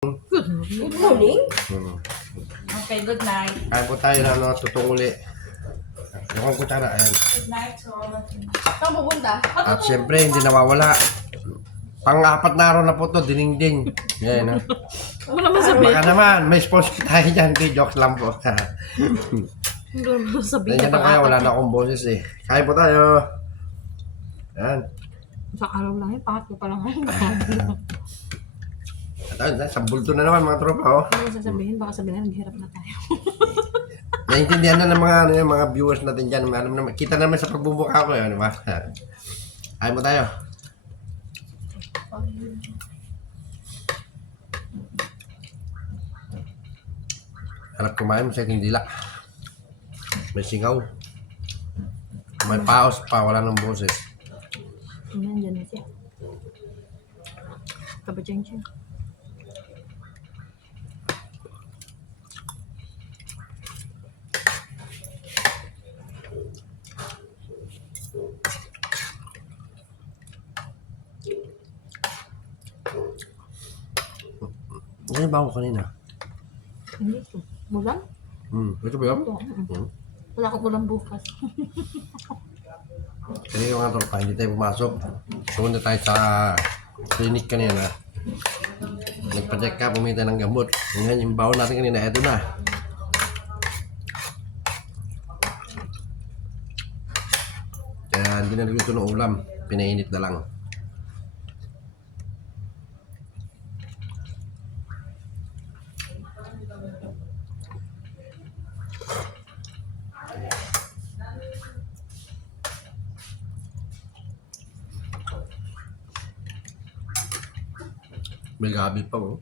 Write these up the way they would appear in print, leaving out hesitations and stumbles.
Good morning. Hmm. Okay, good night. Kain po tayo ng tutong uli. Yung kutsara, ayan. Good night, so. Saan pupunta? At siyempre, hindi nawawala. Pang-apat na araw na po to, dinding-ding. Yan, no? Wala naman sabihin. Baka naman, may sponsor tayo dyan. Di, jokes lang po. Wala naman sabihin Ganyan na kaya, wala na akong boses eh. Kain po tayo. Yan. Sa araw lang yun, pangat ko pa lang ngayon. At ayun, sa bulto na naman mga tropa, oh. Ano sasabihin? Baka sabihin na naghirap na tayo. Naintindihan na ng mga, ano, yung mga viewers natin dyan. Alam naman, kita naman sa pagbubukha ko, yun, di ba? Kain po tayo. Harap kumain mo sa aking dila. May singaw. May paos pa, wala ng boses. Ayan, dyan na siya. Kabadyan siya. Ano ba ako kanina? Hindi ito. Bulan? Ito ba yun? Ito. Wala ko bulan bukas. Kanina mga tropa, hindi tayo pumasok. Sumunod tayo sa clinic kanina. Nagpa-check up, pumita ng gamot. Ngayon, yung baon natin kanina, eto na. Kaya hindi na nagluto ng ulam. Pinainit na lang. May gabi pa, oh.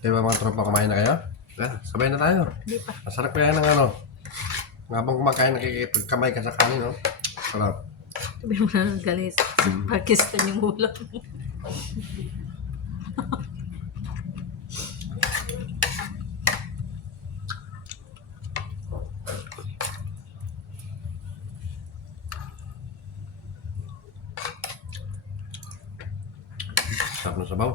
Kaya ba mga tropa, kumain na kayo? Sabay na tayo. Hindi pa. Masarap kaya ng ano. Habang kumakain, nakikipagkamay ka sa kanin, no? Sarap. Sabi mo na galis. Sa Pakistan yung ulam. Sarap ng sabaw.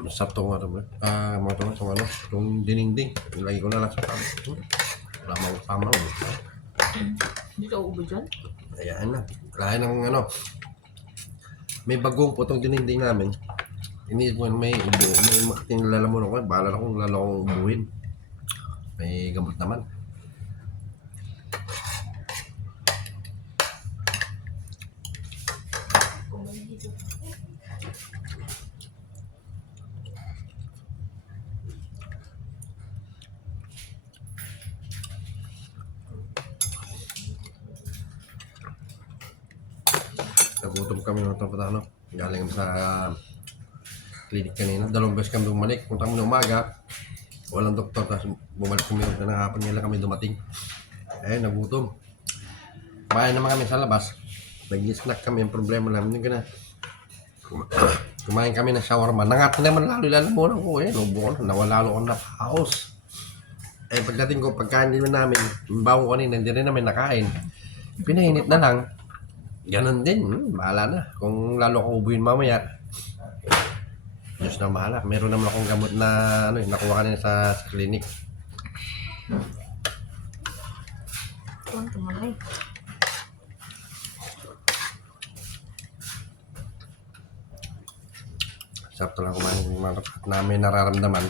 Masarap tong ano, mga tropa, tong ano, tong dinding-ding. Ilagay ko na lang sa tama. Wala mga kasama, oh. Hindi ka ubo dyan? Ayan na. Kaya ng ano, may bagong po tong dinding namin. Iniisip ko may ubo, may makating lalamunan ko. Bahala na kung lalo akong ubuhin. May gamot naman. Nagutom kami ng tapatano. Galing kami sa clinic kanina. 2 beses kami bumalik. Punta kami ng umaga. Walang doktor. Tapos bumalik kami ng hapon nila kami dumating. Eh, nagutom. Kumain naman kami sa labas. Nag-snack kami. Ang problema namin yung gana. Kumain kami ng shawarma. Nangat naman lalo lalamunan ko. Eh, nubo ko na. Nawala ko na house. Eh, pagdating ko, pagkain din namin, yung bago ko kanina, hindi rin namin nakain. Pinainit na lang. Ganon din. Bahala na. Kung lalo ko ubuhin mamaya, Diyos na bahala. Meron naman akong gamot na ano, nakuha kanina sa clinic. Tuwang tumalay. Sarap talaga kumain ng mga at na may nararamdaman.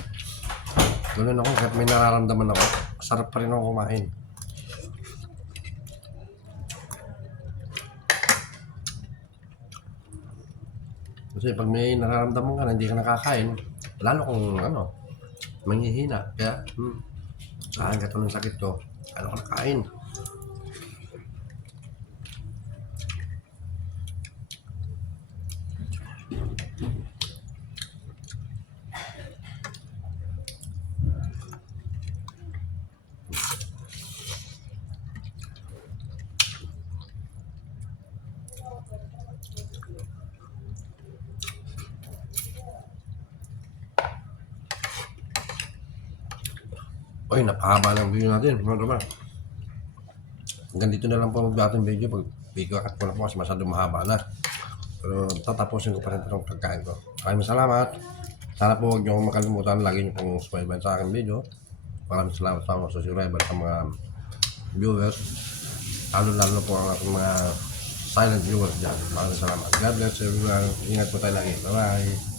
Tuloy ako, kahit may nararamdaman ako, sarap pa rin ako kumain. Kasi pag may nararamdaman ka na hindi ka nakakain, lalo kung ano, manghihina. Kaya, saan ka to ng sakit ko, ano ka nakain. Uy, napahaba ng video natin, mga tropa. Hanggang dito na lang po mag-ating video. Pag ikakat ko na po kasi masyadong mahaba na. Pero tatapusin ko pa rin itong pagkain ko. Maraming salamat. Sana po huwag niyo akong makalimutan. Lagi niyo pong subscribe sa aking video. Maraming salamat sa mga subscriber, sa mga viewers. Lalo po ang aking mga silent viewers dyan. Maraming salamat. God bless everyone. Ingat po tayo lagi. Bye-bye.